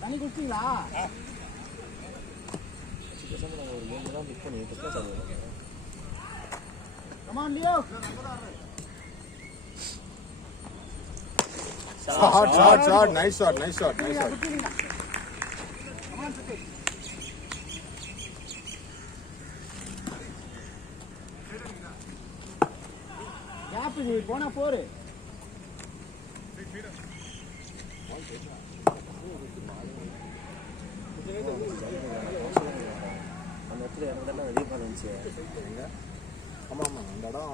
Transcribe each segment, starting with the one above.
தண்ணி குடிச்சிங்களா? Come on, Leo. Shot. Nice shot. Come on, Satish. Gap is it? 1-4. அந்த இடத்துல இறந்தாலும் வெளியே பார்த்துச்சு. ஆமாம் அந்த இடம்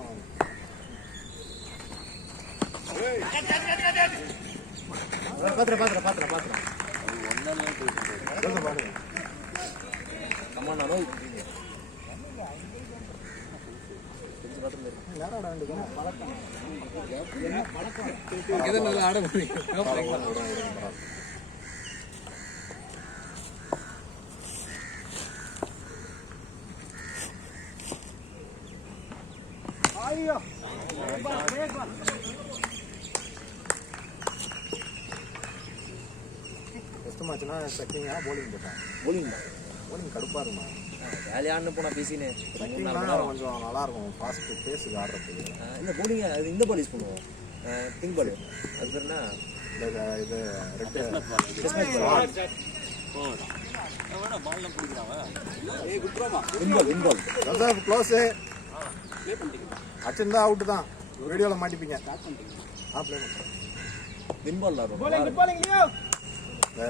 பாத்திரம் கம்மாண்டாலும் ஆட ஐயோ ஃபஸ்ட்டு மேட்ச்னா செக்கிங்கா போலிங் போட்டேன். போலிங் கடுப்பாக இருக்குமா? வேலையான்னு போனா பேசினே கொஞ்சம் நல்லா இருக்கும். ஃபாஸ்ட் பேஸுக்கு ஆடுறதுக்கு இந்த போலிங் அது இந்த பால் யூஸ் பண்ணுவோம். திங்க் பால் அது பேர் என்ன? இது ரெட் பால் க்ளோஸு அச்சந்தா அவுட்டு தான். வீடியோவில் மாட்டிப்பீங்க. ப்ளே பண்ணுறேன். வின் பால்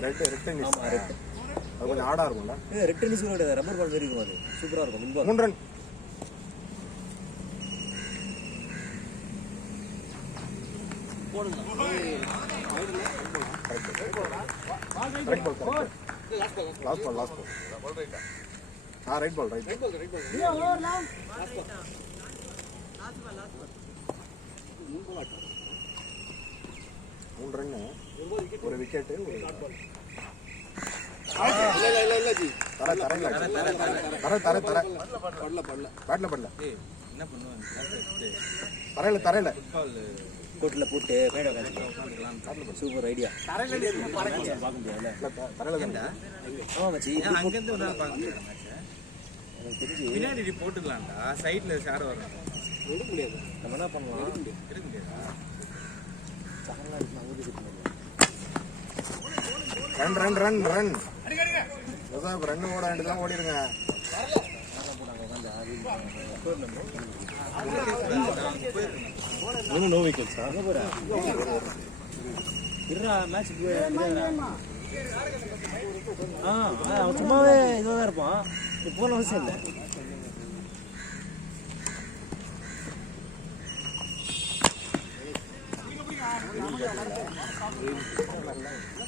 ரெட் டென்னிஸ். அது கொஞ்சம் ஆடாக இருக்கும்ல. ரெட் டென்னிஸ் ரப்பர் பால் மாதிரி இருக்கும். அது சூப்பராக இருக்கும். வின் பால் 3 ரன். லாஸ்ட் பால் ரைட் பால் 3 ரன்னு, ஒரு விக்கெட்டு, ஒரு தரையில கோட்டில் போட்டு சூப்பர் ஐடியா. ஆமா மச்சி தெரிஞ்சு பின்னாடி போட்டுக்கலாம்டா. சைட்ல ஷேர் வரும். நம்ம என்ன பண்ணுவோம்? ரன் ரன் ஓட வேண்டியதான். ஓடிடுங்க. நோ விக்கெட்ஸ் சும்மாவே இதுவாக தான் இருப்பான். இப்போ அவசியம் இல்லை.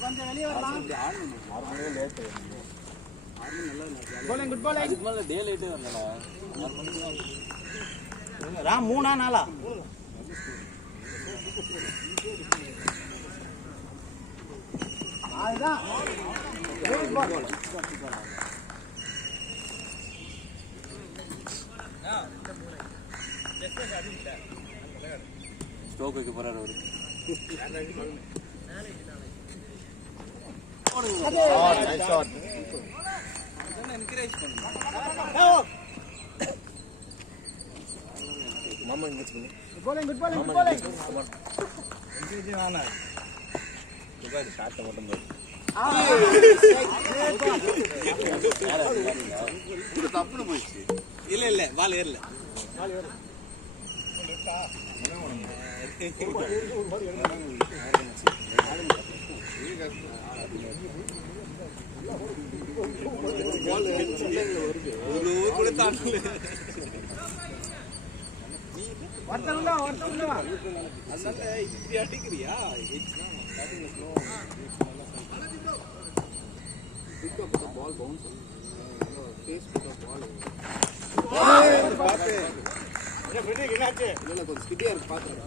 கொஞ்சம் வெளியே வரலாம். குட் பாலிங் டே லேட் வரலடா. ராம் 3 4 அதுதான் ஸ்டோக் வைக்க போறாரு அவரு. மாமா என்கேஜ் பண்ணு. குட் பாலிங் என்கேஜ் ஆனா துபாய் ஷாட் மட்டும் போடு. இது தப்புன்னு போயிடுச்சு. இல்ல பால் ஏறல. இப்படி அடிக்கிறியா? கொஞ்சம் ஸ்கிட்டியா இருக்கு பாத்துறேன்.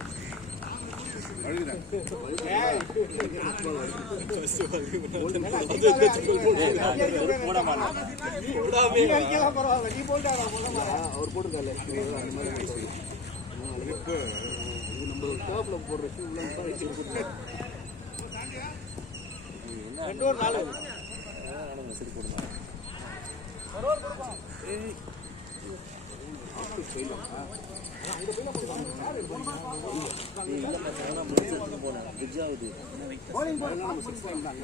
அவர் போட்டுருக்காரு. டர்ஃப்ல போடுற ஷூ உள்ள என்ன 2 ஒரு 4 மெசேஜ் போடுங்க.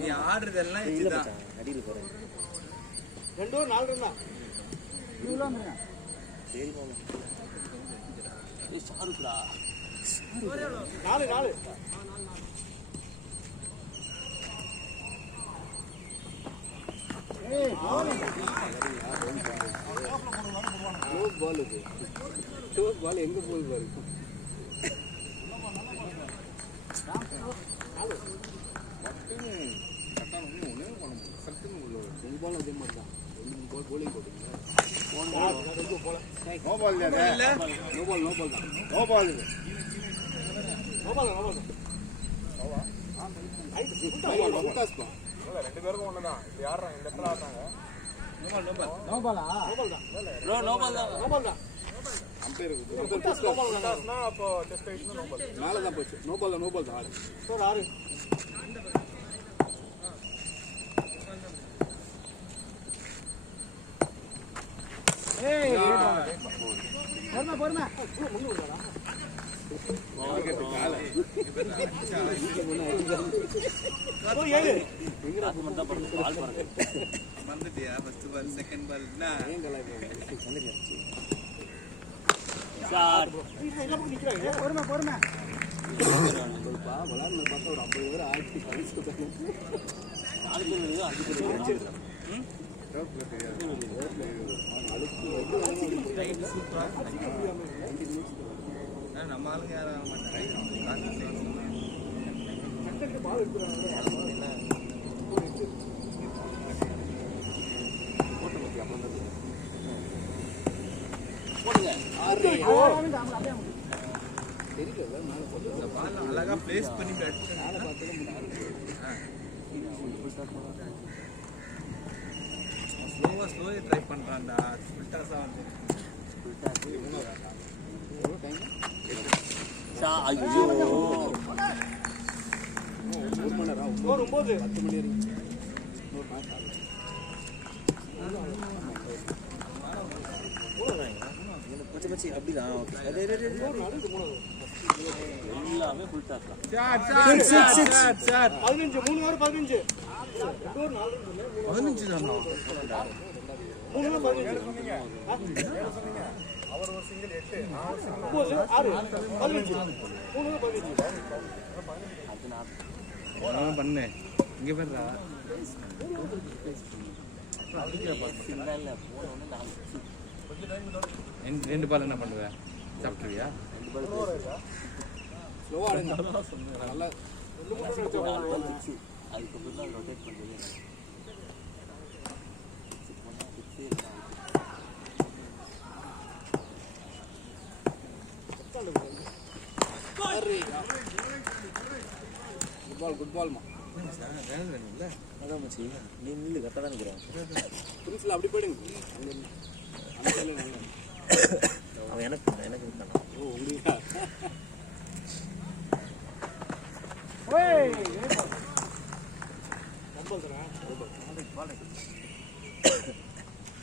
நீ ஆடுறதெல்லாம் இதுதான். அடியில் போகிறேன் 2 ஒரு 4 இருந்தா சரி மாமா. ஏய் ஷாருக்டா 4 க்ளோஸ் பால் இது. க்ளோஸ் பால் எங்க போகுது பாரு. ரெண்டு பால் அதே மாதிரி தான். 2 பால் bowling போட்டீங்க. நோ பால் இல்ல. நோ பால் தான். நோ பால் இது. No ball. ஃபுல்டாஸ் பா. இல்ல ரெண்டு பேருக்கும் ஒண்ணுதான். இப்ப யாரறாங்க இந்த இடத்துல ஆடுறாங்க. நோ பால் தான். ப்ரோ நோ பால் தான். அம்பையருக்கு ஃபுல்டாஸ்னா அப்போ டெஸ்ட் ஆயிடுச்சுனா நோ பால். மேல தான் போச்சு. நோ பால் தான் ஆடு. ஸ்கோர் 6 பொறுமை வந்துட்டியா ஃபர்ஸ்ட் பால் செகண்ட் பால் என்ன சார் பொறுமை விளாட்னு பார்த்தா ஒரு 50 பேர் ஆட்சி பரிசு கொடுத்தாங்க. 4 பேர் 5 பேர் நம்ம ஆளுங்க யாரும் ஆக மாட்டாங்க. தெரியல மேலே போட்டு இந்த பால் அழகா பிளேஸ் பண்ணி மேலே பார்த்தது ஸ்லோவா ட்ரை பண்றான்டா. ஃபுல்டாஸா வந்து எவ்வளோ டைம் ஐயோ 1 மணி நேரம் 9 10 மணி வரைக்கும் இன்னொரு மேட்ச் பச்சை அப்படிதான் எல்லாமே ஃபுல் டாஸ் தான். 15 3 ஓவர் 15 15 தானா 3 ஓவர் 15 அவர் ஒரு சிங்கிள் 8 6 15 3 ஓவர் 15 அது நான் பண்ணு இங்க பாருடா. சின்னல்ல போனோனே நான் 2 பால் என்ன பண்ணுவ? சாப்பிட்டுவியா? 2 பால் ஸ்லோவா ஆடுங்க நல்லா அதுக்கப்புறம் தான் ரொட்டேட் பண்ணுறது. குட் பால்மா வேணும்ல அதான் மச்சி நீ நில்லு கரெக்டாக தான் நிற்கிறேன். புரிசில் அப்படி போயிடுங்க அந்த சைடில் நல்லா அவன் எனக்கு இருக்கானா? ஓ உங்களுக்கு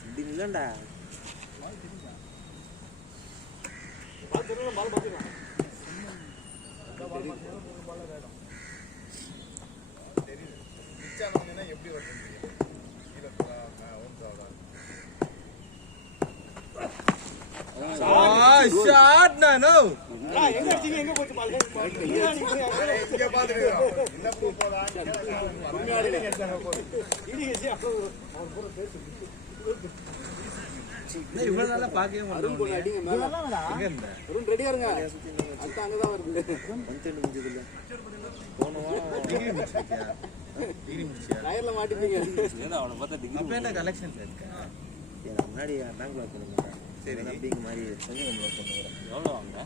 இப்படி இல்லைண்டா எப்படி வருது ஷாட் நானோ எங்க அடிச்சீங்க எங்க போச்சு பால் இங்க பாத்துக்கோ இந்த பூ போடா உண்மையாடி இடிச்சு இவ்வளவு நாளா பார்க்கவே அருண் போய் அடிங்க மேல எங்க இருந்த அருண் ரெடியா இருங்க அடுத்து அங்கதான் வருது வந்து முடிஞ்சது இல்லை போன வாரம் டிகிரி முடிச்சிருக்கியா? டிகிரி முடிச்சியா? டயர்ல மாட்டிப்பீங்க ஏன்னா அவனை பார்த்தா டிகிரி அப்ப என்ன கலெக்ஷன்ல இருக்க? முன்னாடி பேங்க்ல ஒர்க் பண்ணுறேன். சரி. அப்படிங்க மாதிரி கொஞ்சம் ஒர்க் பண்ணுறேன். எவ்வளோ வாங்க?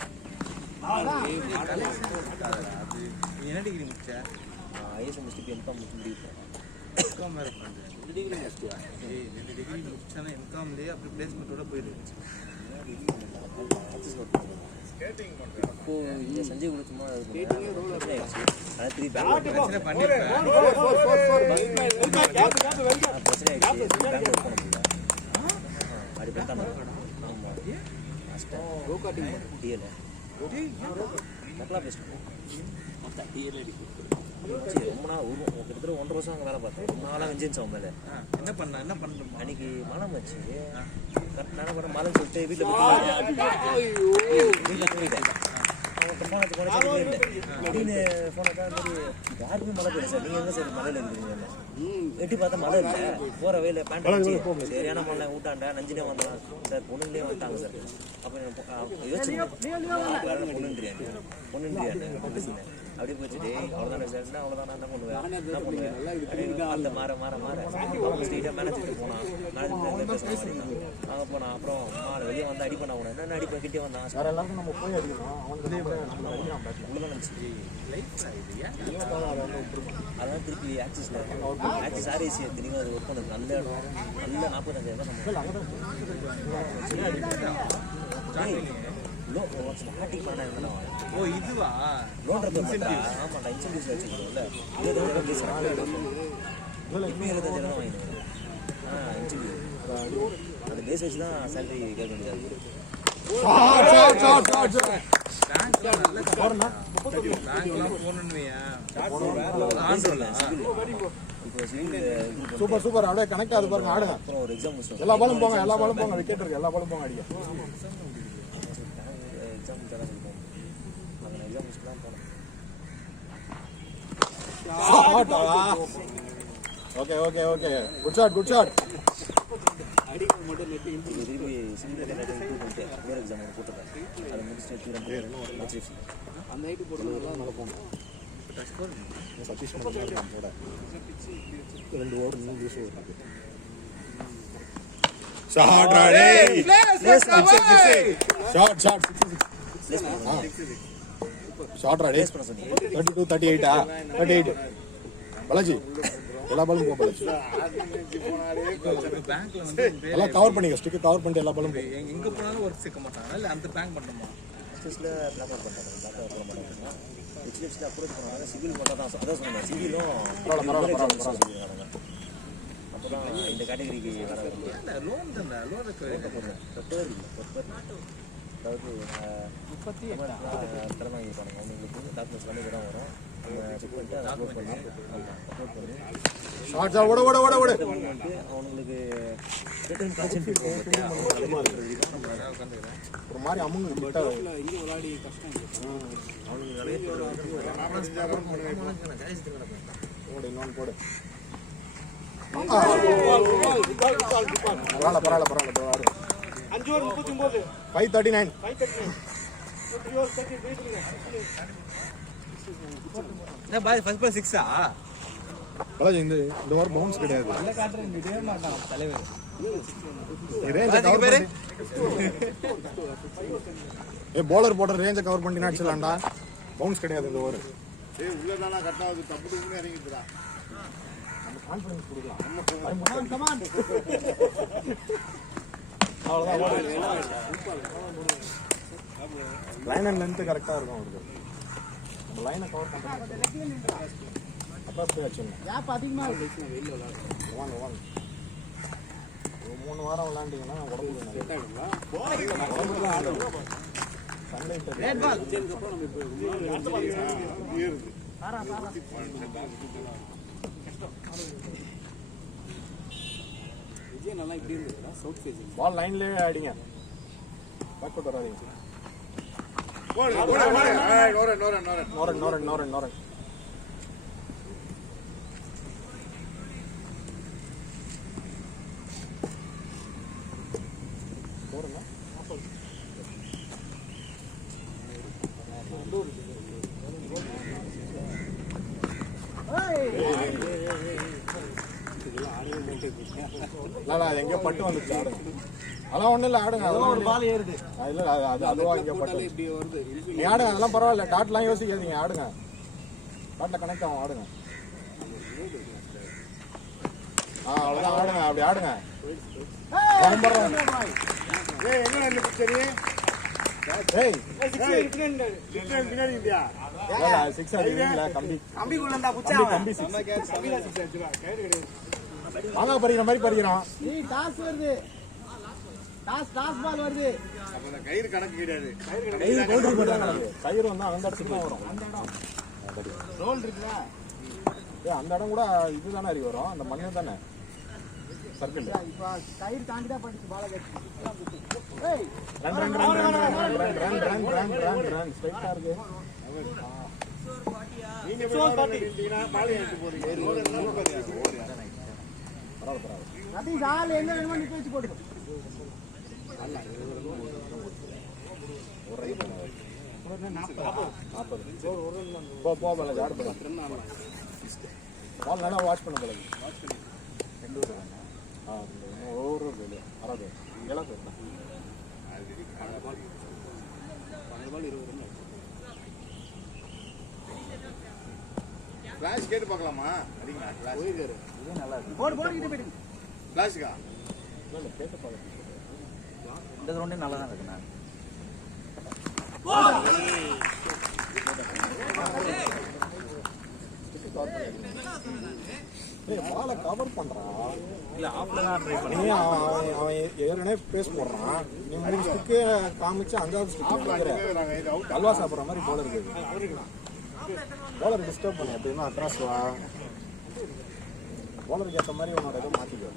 அது நீ என்ன டிகிரி முடிச்ச? ஐஎஸ்எம் முடிச்சுட்டு எம்காம் முடிச்சுட்டு எம்காம் வேற பண்றேன். 2 டிகிரி முடிச்சியா? ஏய் 2 டிகிரி முடிச்சானா எம்காம்லயே அப்படி பிளேஸ்மென்ட்டோட போயிடு. ஆஃபீஸ் ஒர்க் பண்ணுறேன். இப்போ இந்த சஞ்சய் கூட சும்மா பிரச்சனை ஆயிடுச்சு. அதான் திருப்பி பேங்க் பிரச்சனை பண்ணிருப்பேன். பிரச்சனை ஆயிடுச்சு. பேங்க் ஒர்க் பண்ண முடியல. அப்படி பார்த்தாங்க. ஆமாம் டிஎல் நல்லா பேசுகிறோம். ரொம்ப நாள் கிட்டத்தட்ட 1.5 வருஷம் அங்கே வேலை பார்த்தேன். ரொம்ப நாளாக வெஞ்சன்ஸ் அவன் மேலே. என்ன பண்ணணும் அன்னைக்கு மழை வச்சு கரெக்டான கூட மழைன்னு சொல்லிட்டு வீட்டில் போயிட்டேன். அவன் பிரமாணத்தை குறைச்சி இல்லை திடீர்னு போனக்கா மாதிரி யாருமே மழை பெய்யல சார். நீங்கள் எங்கே சார் மழையில் இருக்கிறீங்க? எட்டி பார்த்தா மழை இல்லை. போகிற வேலை பேண்ட் சரியான மழை ஊட்டாண்டா நஞ்சினே வந்தான் சார். பொண்ணுங்களே வந்துட்டாங்க சார். அப்போ யோசிச்சு பொண்ணுன்றியான்னு அப்படியே போச்சுட்டு அவ்வளோதானே சார். அவ்வளோதான் என்ன பண்ணுவேன் அந்த மாற அவங்க ஸ்ட்ரீட்டாக மேனேஜர் போனான். மேனேஜர் அங்கே போனான். அப்புறம் வெளியே வந்து அடி பண்ண அவனை என்ன அடிப்பேன் கிட்டே வந்தான் சார். எல்லாருக்கும் நம்ம போய் அடிக்கணும். உள்ளதான் நினச்சி அதான் திருப்பி ஆக்சிஸ் ஆர்ஏசி தெரியுமா அது ஒர்க் பண்ணது நல்ல இடம். நல்ல 45,000 ஸ்டார்டிங் பண்ண. ஓ இதுவா லோன் ரெப்பர் ஆமாண்டா. இன்சென்டிவ்ஸ் வச்சுக்கணும்ல. 25,000 பேசுகிறாங்க. இன்னும் 25,000 தான் வாங்கிடுவேன். இன்சென்டிவ் அந்த பேஸ் வச்சு தான் சேலரி கேட்க வேண்டியது. Super super. அப்படியே கனெக்ட் ஆகுது பாருங்க. ஆடுங்க. அப்புறம் ஒரு எக்ஸாம் முடிச்சோம். எல்லா பாலும் போங்க. விக்கெட் இருக்கு. எல்லா பாலும் போங்க அடிக்க. எக்ஸாம் தராங்க. நாங்கள் எக்ஸாம் முடிச்சுட்டு தான் போனோம். Okay good shot. திருப்பி சிங்கிள் பண்ணிட்டு வேறு எக்ஸாம் ஒன்று போட்டுருக்கேன். அதை முடிச்சுட்டு அந்த நைட்டு போட்டு நல்லா போகணும். சதீஷ் போட 2 ஓவர் 3 வீஸ் இருக்கு. Shot ready. 32-38 பாலாஜி எல்லா பாலும் போ. பாலாஜி பேங்க்ல வந்து எல்லாம் கவர் பண்ணிக்க. ஸ்டிக் கவர் பண்ணிட்டு எல்லா பாலும் எங்க போனாலும் ஒர்க் சேர்க்க மாட்டாங்க. இல்ல அந்த பேங்க் பண்ணணுமா? ஸ்டிச்சில் பிளாக்கர் பண்ணுறாங்க. ஹெச்டிஎஃப்சியில் அப்ரோச் பண்ணுறாங்க. சிவில் மட்டும் தான் அதான் சொன்னாங்க. சிவிலும் அப்போ தான் இந்த கேட்டகரிக்கு வர லோன் தானே. லோன் பெப்பர் அதாவது 38 கடன் வாங்கிப்பாங்க. அவங்களுக்கு டாக்குமெண்ட்ஸ் எல்லாமே இடம் வரும். செக் பண்ணிட்டு அதை அப்லோட் பண்ணி அவங்களுக்கு ரிட்டர்ன் கலெக்ஷன் ஒரு மாதிரி அமௌண்ட் இங்கே விளையாடி கஷ்டம். போடு. பரவாயில்ல. 5 ஓவர் 39. 539. என்ன பாய் ஃபர்ஸ்ட் பால் 6ஆ? பாலாஜி இந்த வாரம் பவுன்ஸ் கிடையாது. நல்ல காட்றேன் விடவே மாட்டான் தலைவர். பவுலர் போடுற ரேஞ்சை கவர் பண்ணி அடிச்சலாம்டா. பவுன்ஸ் கிடையாது இந்த ஓவர். உள்ளதானா கட்டாவது தப்பு தூக்குன்னு இறங்கிட்டுடா. நம்ம கான்ஃபிடன்ஸ் கொடுக்கலாம். கமான் அவ்வளவுதான். லைன் அண்ட் லென்த் கரெக்டா இருக்கும் அவருக்கு. நம்ம லைனை கவர் பண்றோம். அப்பாஸ் போய் வச்சிடணும். கேப் அதிகமா இருக்கு. வெளியில விளையாடுறோம். வாங்க 3 வாரம் விளையாண்டிங்கன்னா உடம்புக்கு செட் ஆயிடுங்களா? சண்டே ரெட் பால் சேஞ்ச் அப்புறம் நம்ம இப்போ அடுத்த பால் ஏறுது. விஜய் நல்லா இப்படி இருந்ததுடா. சவுத் ஃபேசிங் பால் லைன்லயே அடிங்க. பேக் அவுட் வராதீங்க. நோரன் அது எங்கேயோ பட்டு வந்துச்சு. ஆடுங்க. அதெல்லாம் ஒன்றும் இல்லை. ஆடுங்க. அதெல்லாம் ஒரு பால் ஏறுது. இல்லை அது அதுவா இங்கே பட்டு இப்படி வருது. நீ ஆடுங்க. அதெல்லாம் பரவாயில்ல. டாட்லாம் யோசிக்காதீங்க. ஆடுங்க. டாட்டில் கனெக்ட் ஆகும். ஆடுங்க. அவ்வளோதான். ஆடுங்க. அப்படி ஆடுங்க. ஏய் பின்னாடி இந்தியா சிக்ஸ் அடிக்கிறீங்களா கம்பி கம்பிக்குள்ள இருந்தா புச்சா கம்பி வாங்க பறிக்கிற மாதிரி பறிக்கிறோம். டாஸ் வருது. டாஸ் பால் வருது. அப்ப அந்த கயிறு கணக்கு கிடையாது. கயிறு கவுண்டர் போடுறாங்க. கயிறு வந்து அந்த இடத்துக்கு தான் வரும். ரோல் இருக்குதா? அந்த இடம் கூட இதுதானே அறிவு வரும். அந்த மண்ணு தானே சர்க்கிள். இப்ப கயிறு தாண்டி தான் படிச்சு பால கட்டி. ரன் ஸ்ட்ரைட்டா இருக்கு. நீங்க போறீங்கன்னா பால் எடுத்து போறீங்க. சதீஷ் ஆள் என்ன வேணுமோ நிக்க வச்சு போடு. பால் நல்லா வாஷ் பண்ண பிறகு ஃபிளாஷ் கேட்டு பார்க்கலாமா? அடிங்களா ஃபிளாஷ் போடு கிட்ட போயிடு. ஃபிளாஷ்கா கேட்டு பார்க்க இந்த கிரவுண்டே நல்லா தான் இருக்கு. நான் பாலை கவர் பண்றான். இல்ல ஆஃப்ல தான் ட்ரை பண்ணி அவன் ஏற்கனவே பேஸ் போடுறான். நீ 3 ஸ்டிக்கு காமிச்சு 5வது ஸ்டிக் அல்வா சாப்பிட்ற மாதிரி போல இருக்குது. போலர் டிஸ்டர்ப் பண்ணி எப்படின்னா அட்ராஸ் வா போலருக்கு ஏற்ற மாதிரி உன்னோட இதை மாற்றிக்கோ.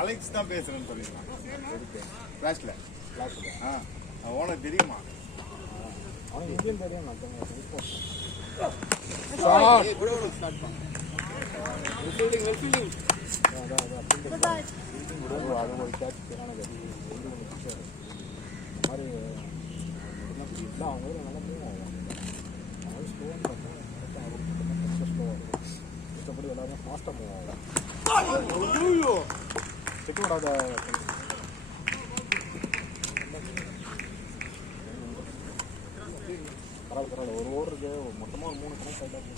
அலெக்ஸ் தான் பேசுறேன்னு சொல்லிக்கலாம். ஃபிளாஷ்ல கிளாஸில் ஓனர் தெரியுமா? அவன் இந்தியன் தெரியும். நான் அது ஒரு கேட்ச் திறனது இந்த மாதிரி அவங்க நல்லா போவாங்க. அவங்க ஸ்லோன்னு பார்த்தா ஸ்லோவாக இருக்கும். மற்றபடி எல்லாருமே ஃபாஸ்ட்டாக போவாங்க. செக் விடாத பரவாயில்ல. ஒரு ஓவருக்கு மொத்தமாக ஒரு 3 கணக்கு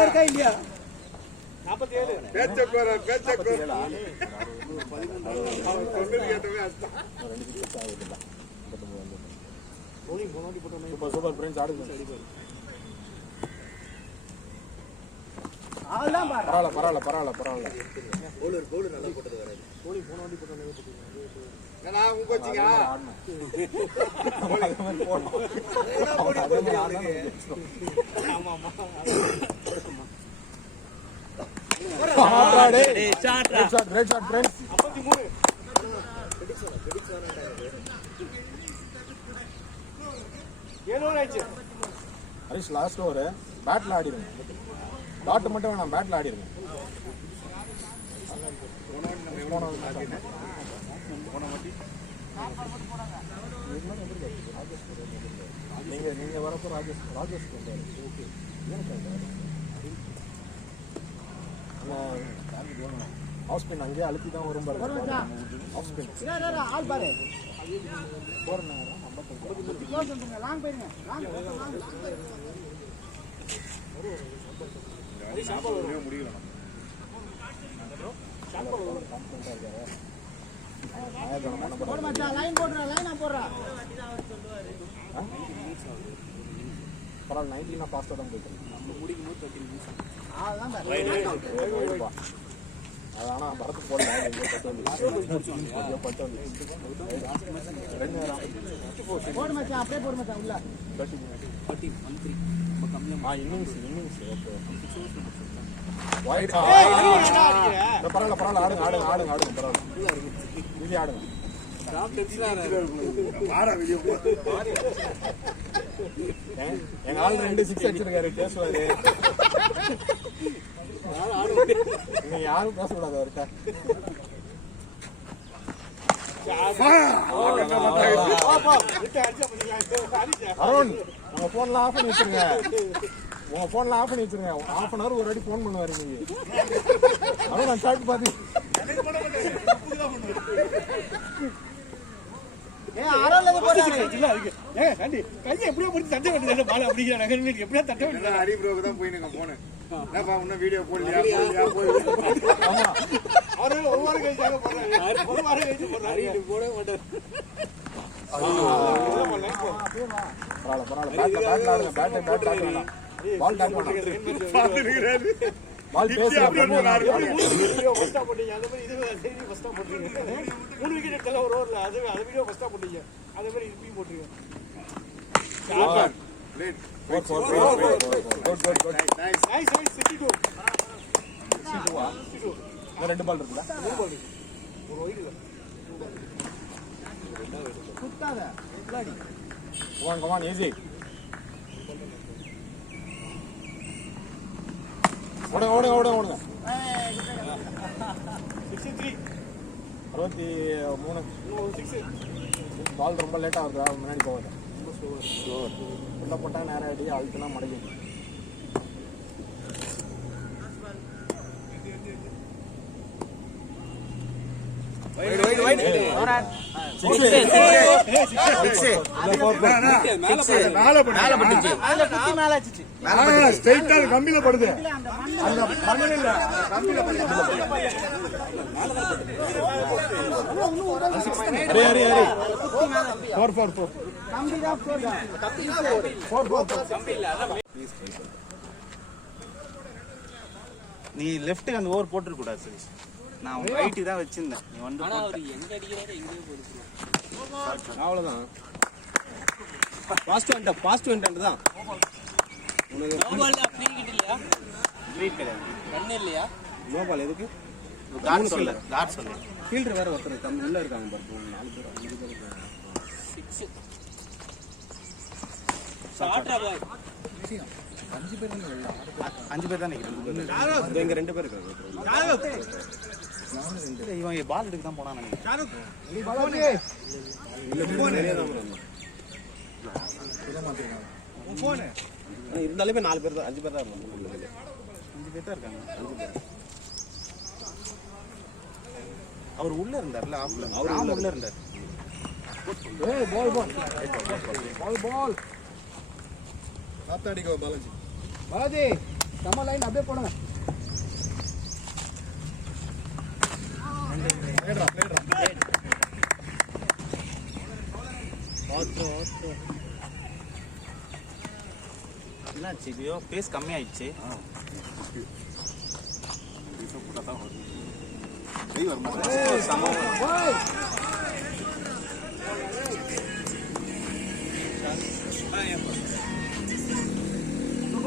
ஆகிட்டா இல்லையா 47 பேச்சக்கோர சூப்பர் ஃப்ரெண்ட்ஸ் ஆடுங்க. பரவாயில்ல. பவுலர் நல்லா போட்டது வராது. நான் உங்க வச்சிங்க great shot friends. 53 Harish last over பேட்ல ஆடிடுங்க. டாட் மட்டும் வேணாம், பேட்ல ஆடிடுங்க. நீங்க வரப்போ ராஜேஷ் ஹவுஸ் பின் அங்கேயே அழுத்தி தான் வரும் பாருங்க. ஹவுஸ் பின் ஆள் பாரு போறேன். லாங் போயிருங்க. முடியல போடு மச்சான். லைன் போடுறா. லைனா போடுறா. பரவாயில்ல. 19 ஃபாஸ்ட்டாக தான் போயிட்டு அதான் பாரு. அது ஆனால் பரத்து போடல. போடு மச்சான். அப்படியே போடு மச்சான். உள்ள இன்னிங்ஸ் பரவாயில்ல. ஆடுங்க பரவாயில்ல. இது ஆடுங்க. எங்க ஆள் 2 6 அடிச்சிருக்காரு. பேசுவாரு. நீங்க யாரும் பேசக்கூடாது அவர்கிட்ட. அருண் உங்க போன்ல ஆஃப் பண்ணி வச்சிருங்க. half an hour ஒரு வாட்டி போன் பண்ணுவாரு. நீங்க அருண் அந்த ஷாட் பாத்து ஹரி ப்ரோக்கு தான் போய் நீங்க போனேன் என்னப்பா இன்னும் வீடியோ போடலையா போடவே மாட்டார். பால் பேசி ரெண்டு பால் இருக்குல்ல come on easy ஓடுங்க 63 பால் ரொம்ப லேட்டா வருதா முன்னாடி போகுது உள்ள போட்டா நேரம் அடி அழுத்தினா மடங்கு கம்பியில படுது அந்த மண்ணில கம்பியில நீ லெஃப்ட் அந்த ஓவர் போட்டுருக்க கூடாது சரி நான் ரைட்டு தான் வச்சிருந்தேன் நீ வந்து ஆனா அவர் எங்க அடிக்கிறாரோ எங்கேயோ போடுறோம். அவ்வளவுதான் பாசிட்டிவ் இன்டென்ட் தான் நோபால் ஃப்ரீ கிட் இல்லையா? ட்ரீட் கிடையாது ரன் இல்லையா? நோ பால் எதுக்கு கார்டு சொல்ல ஃபீல்டர் வேற ஒருத்தர் கம்மி உள்ள இருக்காங்க பாரு 4 பேர் 5 பேர் 6 ஷார்ட்ரா பால் 5 பேர் தான் நிக்கிறேன் இங்க 2 பேர் இருக்காங்க இவன் பால் எடுக்க தான் போனான் இருந்தாலுமே 4 பேர் தான் 5 பேர் தான் இருக்காங்க 5 பேர் தான் இருக்காங்க 5 பேர் அவர் உள்ள இருந்தார்ல ஆஃப்ல அவர் உள்ள இருந்தார் ஏய் பால் சாத்தாடிக்கோ பாலாஜி நம்ம லைன் அப்படியே போடுங்க என்னாச்சு இப்பயோ பேஸ் கம்மி ஆயிடுச்சு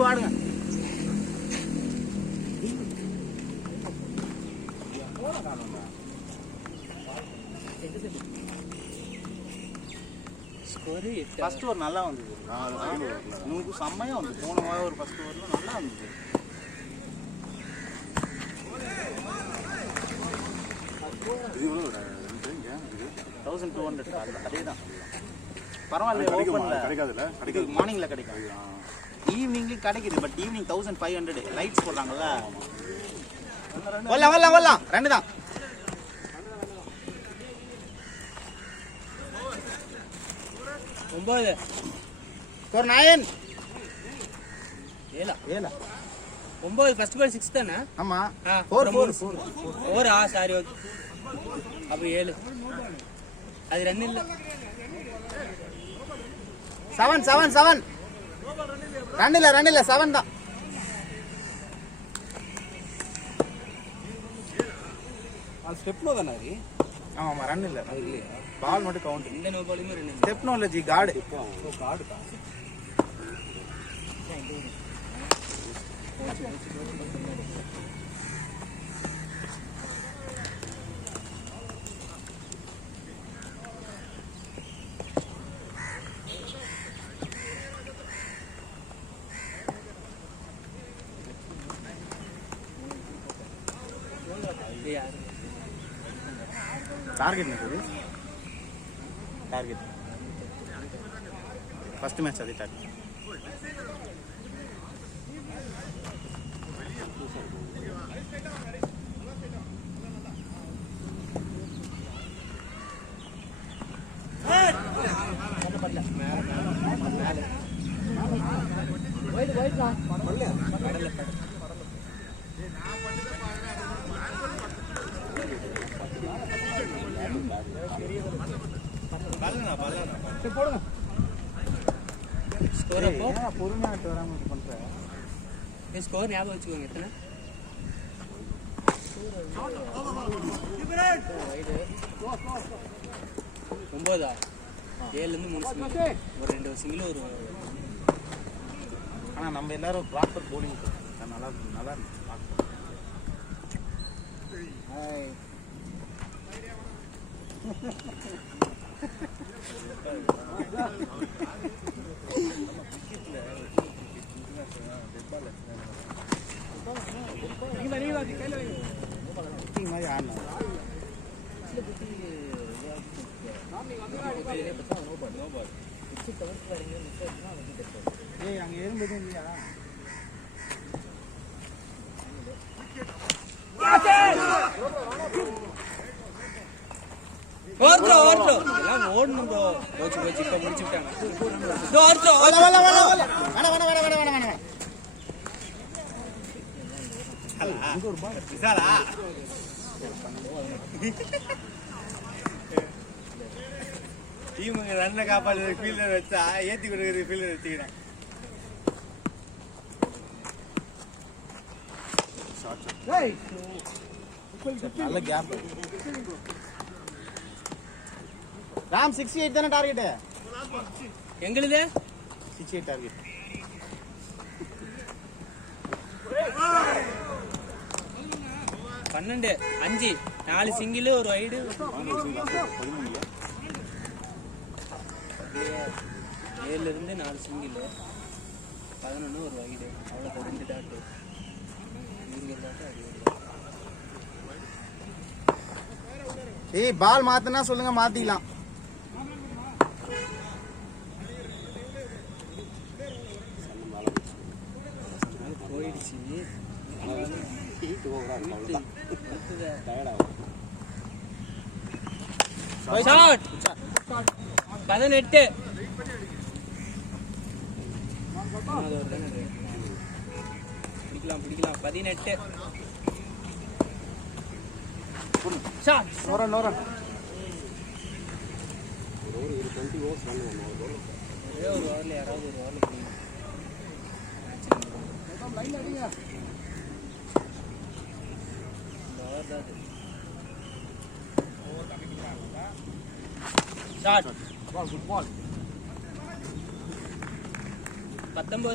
ஆடுங்க ஃபர்ஸ்ட் ஓவர் நல்லா வந்தது உங்களுக்கு செம்மையா வந்து போன வாரம் ஒரு ஃபர்ஸ்ட் ஓவர்ல நல்லா வந்தது இது எவ்வளவு 1200 அதேதான் பரவாயில்ல ஓப்பன்ல கிடைக்காதுல்ல கிடைக்குது மார்னிங்ல கிடைக்கும் ஈவினிங்லயும் கிடைக்குது பட் ஈவினிங் 1500 லைட்ஸ் போடுறாங்கல்ல வரலாம் 2 தான் ஒன்பது ஒரு 9 ஏழா 9 ஃபர்ஸ்ட் பால் 6 தானே? ஆமா ஆ 4 ஓவர் சாரி ஓகே அப்ப 7 அது ரன் இல்ல 7 ரன் இல்ல 7 தான் ஸ்டெப்னோ தானே அது? ஆமா ரன் இல்ல அது இல்லையா பால் மட்டும் கவுண்ட் இந்த நோ பாலுமே ரன் இல்ல. ஸ்டெப்னோ இல்ல ஜி கார்டு டார்கெட் என்னது டார்கெட் ஃபர்ஸ்ட் மேட்ச் அதே டார்கெட் ஸ்கோர் அப்போ பொறுமையாக வராமல் இது பண்ணுறேன். ஸ்கோர் ஞாபகம் வச்சுக்கோங்க எத்தனை ஒன்பதா 7லேருந்து 3 சிங்கிள் ஒரு 2 சிங்கிள் ஒரு ஆனால் நம்ம எல்லாரும் ப்ராப்பர் போலிங் நல்லா நல்லா இருந்துச்சு பார்க்க. மாதிரி ஆடணும். ஏய் அங்கே ஏறும்போது இல்லையா ஓடணும் ப்ரோ போச்சு இப்போ முடிச்சு விட்டாங்க டீமுங்க ரன்னை காப்பாற்று ஃபீல்டர் வச்சா ஏற்றி கொடுக்குறது ஃபீல்டர் வச்சுக்கிறேன். நல்ல கேப். ராம் 68 தானே டார்கெட்? எங்களுது 68 டார்கெட். பன்னெண்டு 5 4 சிங்கிள் ஒரு வைடு 7லேருந்து 4 சிங்கிள் 11 ஒரு வைடு அவ்வளோ 2 டாட்டு இவங்க டாட்டு அது ஏய் பால் மாத்தினா சொல்லுங்க மாத்திக்கலாம். போயிடுச்சு ஷாட் 18 பிடிக்கலாம் 18 ஷாட் நோரா ஒரே ஒரு ஓவரில் யாராவது ஒரு ஓவரில் ஷாட் 19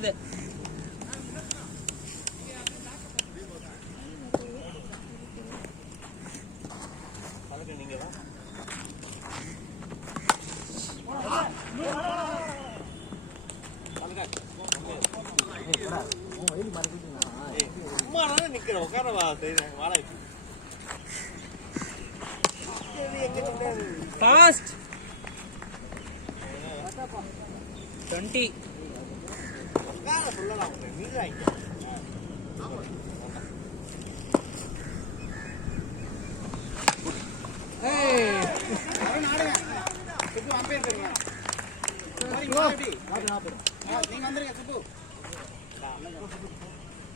நிக்கிறேன் உட்காரவா ஃபாஸ்ட் 20 சொல்லலாம் நீங்க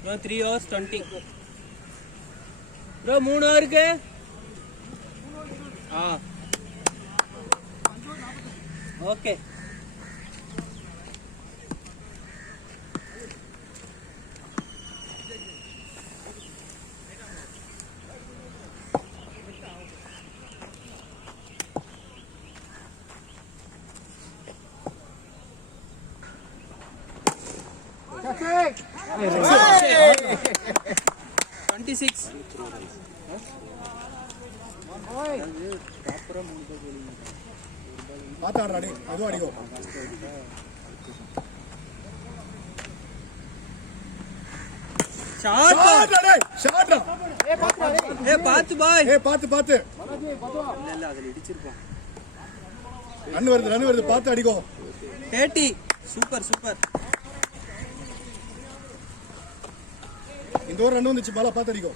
ப்ரோ 3 hours 20 ப்ரோ 3 ஹவருக்கு ஓகே பார்த்தாடி அதுவும் அடிக்கோ பாத்து பாய் பாத்து இல்ல அதுல இடிச்சிருப்போம் ரன் வருது பார்த்து அடிக்கோ 30 சூப்பர் இந்த ஒரு ரன் வந்துச்சு பாலா பார்த்து அடிக்கோ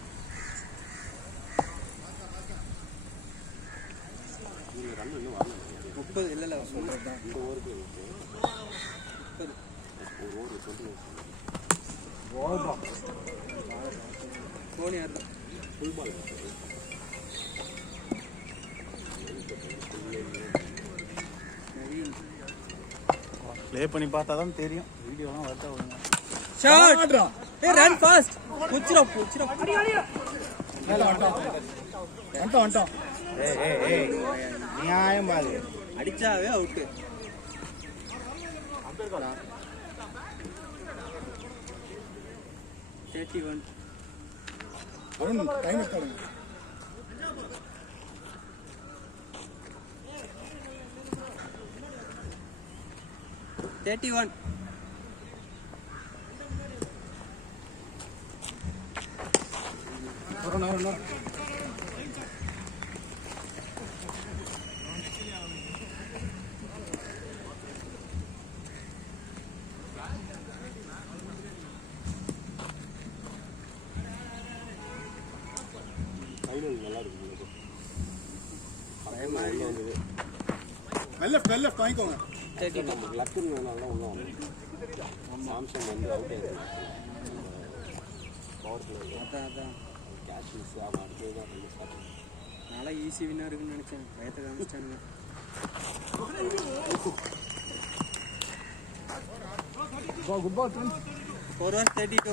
30 இல்ல சொல்றேன் போன் யாரு நவீன் ப்ளே பண்ணி பார்த்தா தான் தெரியும் வீடியோலாம் வரட்டா வருங்க. ஷாட் ஏ ரன் ஃபாஸ்ட் புச்சிரோ வந்துட்டோம் ஏய் நியாயம் பாரு. அடிச்சாவே அவுட் 31 அருண் டைம் எடுத்தாருங்க 31 லெஃப்ட் வாங்கிக்கோங்க. 32 சாம்சங் வந்து அவுட் ஆயிடுச்சு அதான் கேஷ் மிஸ் ஆகும் அடுத்தது தான் நல்லா ஈஸி வின்னா இருக்குன்னு நினைச்சேன் பயத்தை காமிச்சிட்டானுங்க good ball friends. 4 overs 32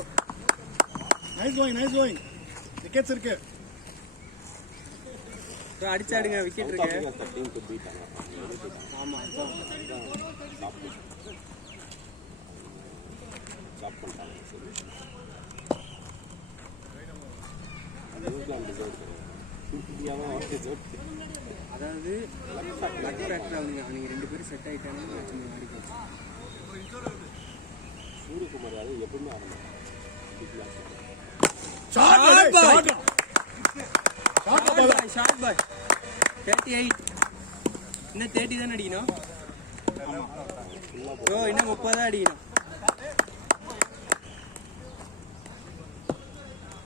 nice going wickets இருக்கு. அடிச்சாடுங்க விக்கெட் இருக்கு டீம் டு பீட் ஆனா ஆமா அதான் ஸ்டாப் பண்ணிட்டாங்க சரி நியூசிலாந்து ரிசல்ட் இந்தியாவும் ரிசல்ட் அதாவது லக் ஃபேக்டர் அவங்க ரெண்டு பேரும் செட் ஆயிட்டாங்க மேட்ச் ஆடி போச்சு சூரியகுமார் அது எப்பவுமே ஆரம்பம் ஷார்ட் பாய் 38 இன்னும் 30 தானே அடிக்கணும் ப்ரோ இன்னும் 30 தான் அடிக்கணும்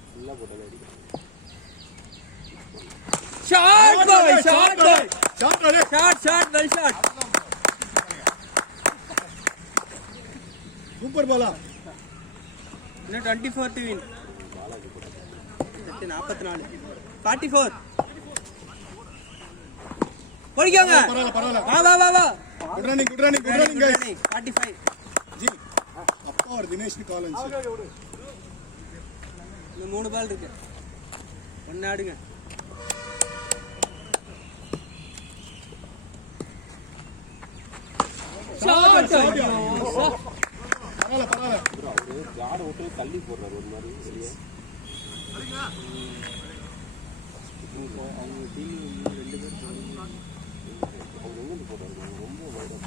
ஃபுல்லா போட்டல அடிக்கும் ஷார்ட் பாய் ஷாட் வெல் ஷாட் சூப்பர் பாலா. இன்னும் 24th வின் 44 44 ஓடிக்கோங்க பரவாயில்ல. வா குட் ரன்னிங் கைஸ். 45 ஜி அப்பா ஒரு தினேஷ் கால் வந்துச்சு. இன்னும் 3 பால் இருக்கு ஒன்னு ஆடுங்க பரவாயில்ல. அவரு ஜாட விட்டு தள்ளி போடுறாரு ஒரு மாதிரி வெளியே அவங்க டீம் 2 பேர் அவங்க எங்க போடுறாரு ரொம்ப வைடா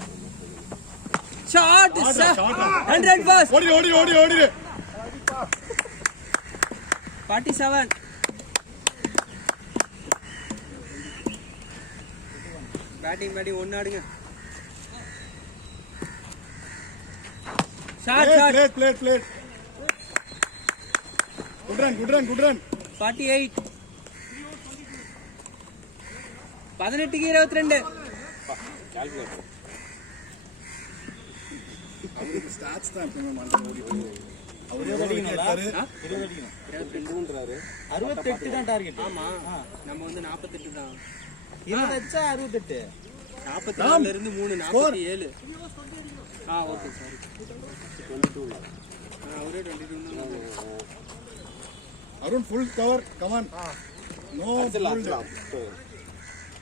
ஷாட் 100 பாஸ் ஓடி 47 பேட்டிங் ஒன்னு ஆடுங்க ஷாட் பிளேட் குட் ரன் 48 18க்கு 22 கால்குலேட்டர் அவருக்கு ஸ்டாட்ஸ் தான் எப்பவுமே மனசுல ஓடிட்டு இருக்கு. அவரே அடிக்கணும்ல 20 அடிக்கணும் 22ன்றாரு 68 தான் டார்கெட். ஆமா நம்ம வந்து 48 தான் 20 அடிச்சா 68. 44ல இருந்து 3 47 ஓகே சாரி 22 அவரே 22 தான் Arun full cover come on. No அடிச்சிடலாம்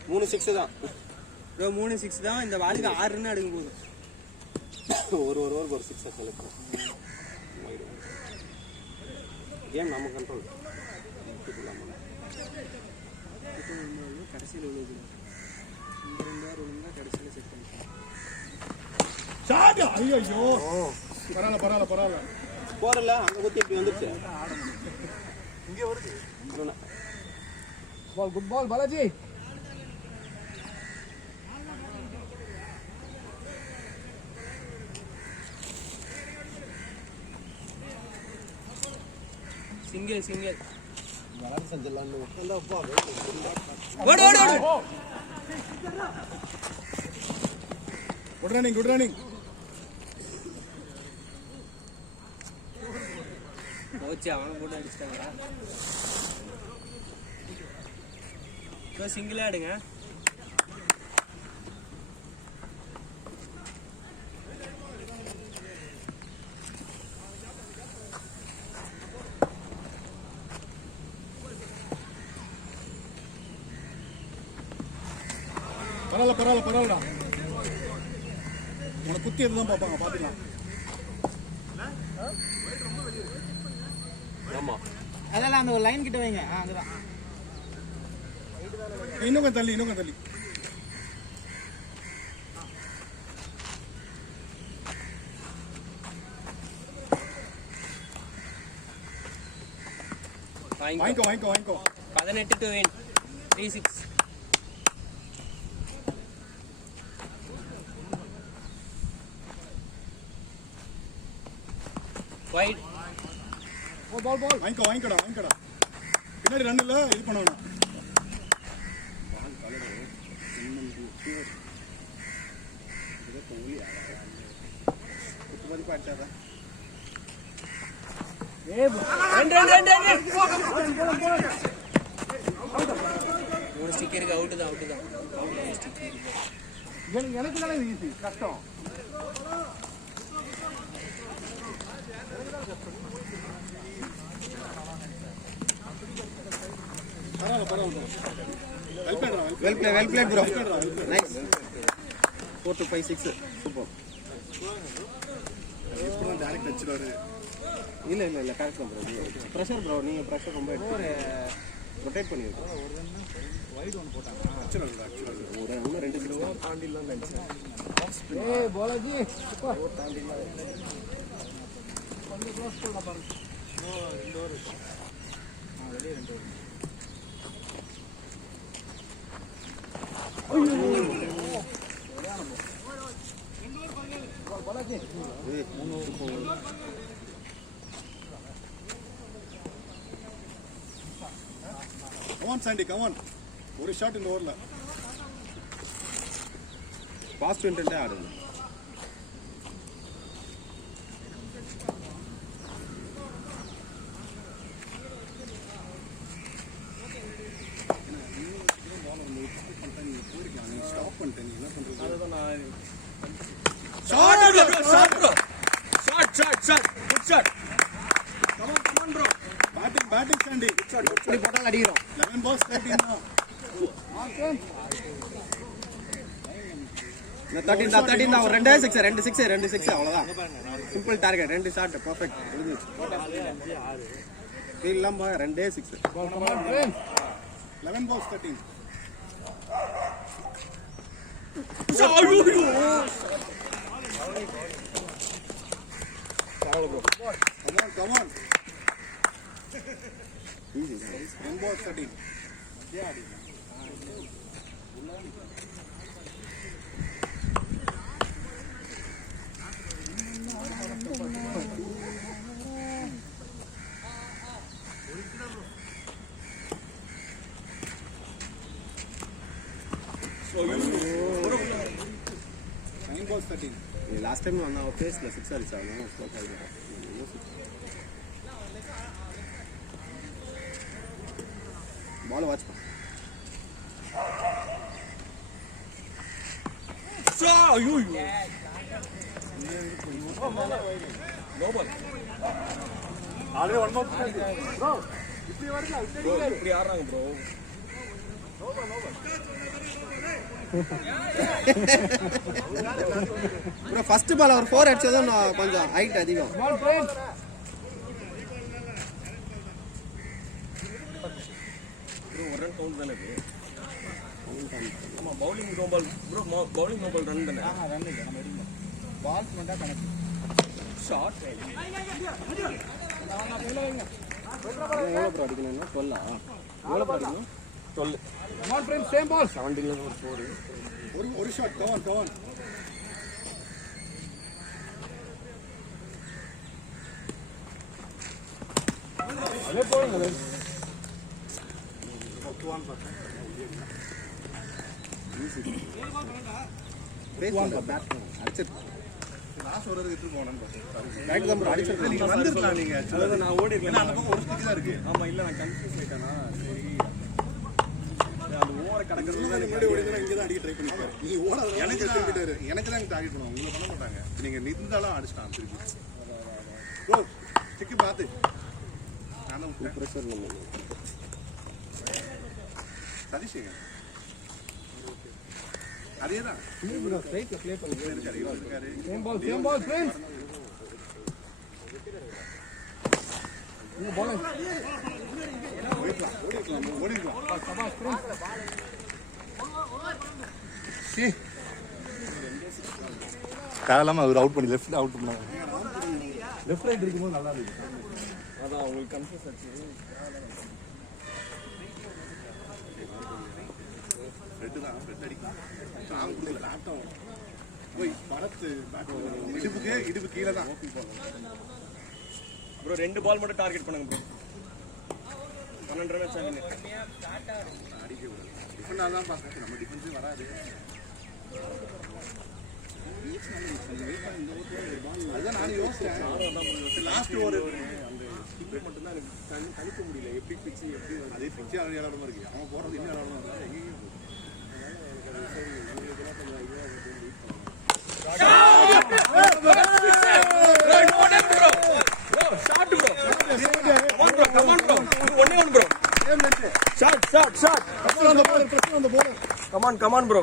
3 6 தான் ப்ரோ 3 6 தான் இந்த வாலுக்கு 6 ரன் அடுங்க போகுது ஒரு ஓவருக்கு ஒரு 6 செலக்ட் கேம் நம்ம கண்ட்ரோல் கடைசியில் உள்ளது இந்த 2 ஓவர் ஒழுங்கா கடைசியில் செட் பண்ணிட்டேன் ஷாட். ஐயோ பரவாயில்ல. போறல அங்க குத்தி இப்படி வந்துருச்சு இங்க வருது. குட் பால் பாலாஜி. சிங்கிள் வளர்ந்து செஞ்சலாம்னு உட்காந்தாப்பா ஓடு குட் ரன்னிங் போச்சு அவனை போட்டு அடிச்சிட்டாங்களா. இப்போ சிங்கிளாக ஆடுங்க. பரவாயில்லடா. உனக்கு குத்தி எதுதான் பார்ப்பாங்க, பார்த்துக்கலாம். அதெல்லாம் அந்த ஒரு லைன் கிட்ட வைங்க. அதுதான் இன்னும் கொஞ்சம் தள்ளி. வாங்கிக்கோ. 18 to win. 3-6. Wide. பால் வாங்கிக்கடா. பின்னாடி ரன் இல்ல, இது பண்ண வேணாம். மூணு ஸ்டிக்கருக்கு அவுட்டு தான். எனக்கு தானே ஈஸி, கஷ்டம். Well played bro. Nice. 4 to 5 6. Super. இப்போ டைரக்ட் அடிச்சிடுவாரு. இல்ல கரெக்ட் bro. பிரஷர் bro, நீங்க பிரஷர் ரொம்ப ரொட்டேட் பண்ணிருங்க. வைட் ஒன் போட்டாங்க. அடிச்சிடுவாரு. ஒரு இன்னும் 2 6 தாண்டிலாம் நினைச்சேன். ஏய் பாலாஜி சூப்பர். தாண்டிலாம். கொஞ்சம் க்ளோஸ் பண்ணலாம் பாருங்க. ரெண்டு ஓவர். வெளியே 2 over. Come on Sandy, come on. ஒரு ஷாட் இந்த ஓவர்ல. பாஸ்ட் இன்டென்ட் ஆடுங்க. ஸ்டாப் பண்ணிட்டேன், நீ என்ன பண்றது? அதுதான் நான் Shot bro. Shot. Good shot. Come on bro. Batting Sandy. இப்படி போட்டால் அடிக்கிறோம். 11 balls 13 தான். 13 தான். ஒரு 2 6 அவ்வளவுதான். Simple target. 2 shot perfect. ஃபீல்லாம் 2 6. 11 balls 13. Come on. Easy. 10 balls 13. Balls 13. Last time நான் ஃபேஸ்ல 6 அடிச்சாங்க. பால் வாட்ச் பண்ணு. Already 1 more bro. இப்படி வரல, இப்படி ஆடுறாங்க ப்ரோ. ப்ரோ ஃபர்ஸ்ட் பால் அவர் 4 அடிச்சதும் கொஞ்சம் ஹைட் அதிகம். ஒரு ரன் கவுண்ட் தானே இது? ஆமா, bowling no ball bro. Bowling no ball run தானே? ரன் இல்ல, நம்ம எடுக்கணும். பால் பண்ணா கணக்கு. ஷாட் எவ்வளோ ப்ரோ அடிக்கணும்னா 12 எவ்வளோ ப்ரோ அடிக்கணும்? 12. Come on friends, same ball. 17 ஒரு 4. ஒரு ஷாட். come on. அதே போடுங்க. பேஸ் பண்ண பேட் அடிச்சு லாஸ்ட் ஒரு எடுத்து போகணும்னு பார்த்தேன் ரைட் தான் அடிச்சிருக்கேன் நீங்க வந்துடலாம் நீங்க அதாவது நான் ஓடி இருக்கேன் அந்த பக்கம் ஒரு ஸ்டிக் தான் இருக்கு ஆமா இல்ல நான் கன்ஃபியூஸ் ஆயிட்டேனா சரி அது ஓவர கடக்கிறது முன்னாடி ஓடினா இங்க தான் அடிக்க ட்ரை பண்ணிருக்காரு நீ ஓடாத எனக்கு தான் டார்கெட் பண்ணுவாங்க உங்களை பண்ண மாட்டாங்க நீங்க நிந்தாலும் அடிச்சிட்டான் திருப்பி ஓ ஸ்டிக் பாத்து நான் தான் பிரஷர் நம்ம சதீஷங்க அதேதான் ஸ்ட்ரைட்ல ப்ளே பண்ணுங்க சேம் பால் ஃப்ரெண்ட்ஸ் தேவையில்லாம அவர் அவுட் பண்ணி லெஃப்ட்ல அவுட் பண்ணாங்க லெஃப்ட் ரைட் இருக்கும்போது நல்லா இருக்கு அதான் உங்களுக்கு கன்ஃபியூஸ் ஆச்சு ரெட் தான் ரெட் அடிக்கலாம் சாங் கொடுக்கல ஆட்டம் போய் படத்து இடுப்பு கீழே தான் ப்ரோ 2 பால் மட்டும் டார்கெட் பண்ணுங்க ப்ரோ 12 ரன் சாலிங்க அடிக்க கூடாது டிஃபெண்ட் தான் பார்க்க நம்ம டிஃபென்ஸே வராது அதுதான் நானும் யோசிச்சேன் லாஸ்ட் ஒரு அந்த ஸ்கில் மட்டும் தான் எனக்கு கழிக்க முடியல எப்படி பிச்சு எப்படி அதே பிச்சு விளையாடாம இருக்கு அவன் போறது இன்னும் விளையாடாம இருக்கா எங்கேயும் Come on, bro.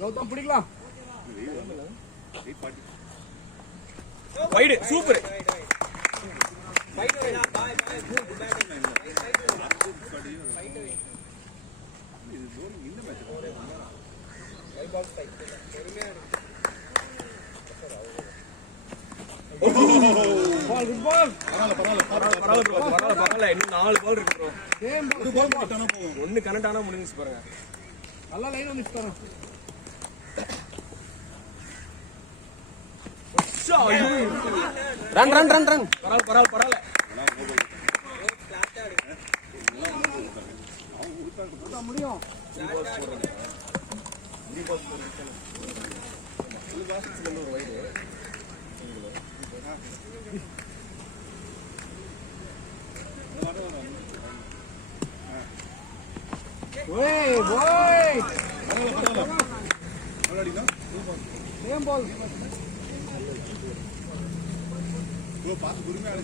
கௌதம் பிடிக்கலாம் வைடு சூப்பர் பரவாயில்ல இன்னும் 4 பால் இருக்கு ப்ரோ ஒன்னு கனெக்ட் ஆனா முடிஞ்சிச்சு பாருங்க நல்லா லைன் வந்துச்சு பாருங்க ரன் பரவாயில்ல முடியும் பார்த்து பொறுமையா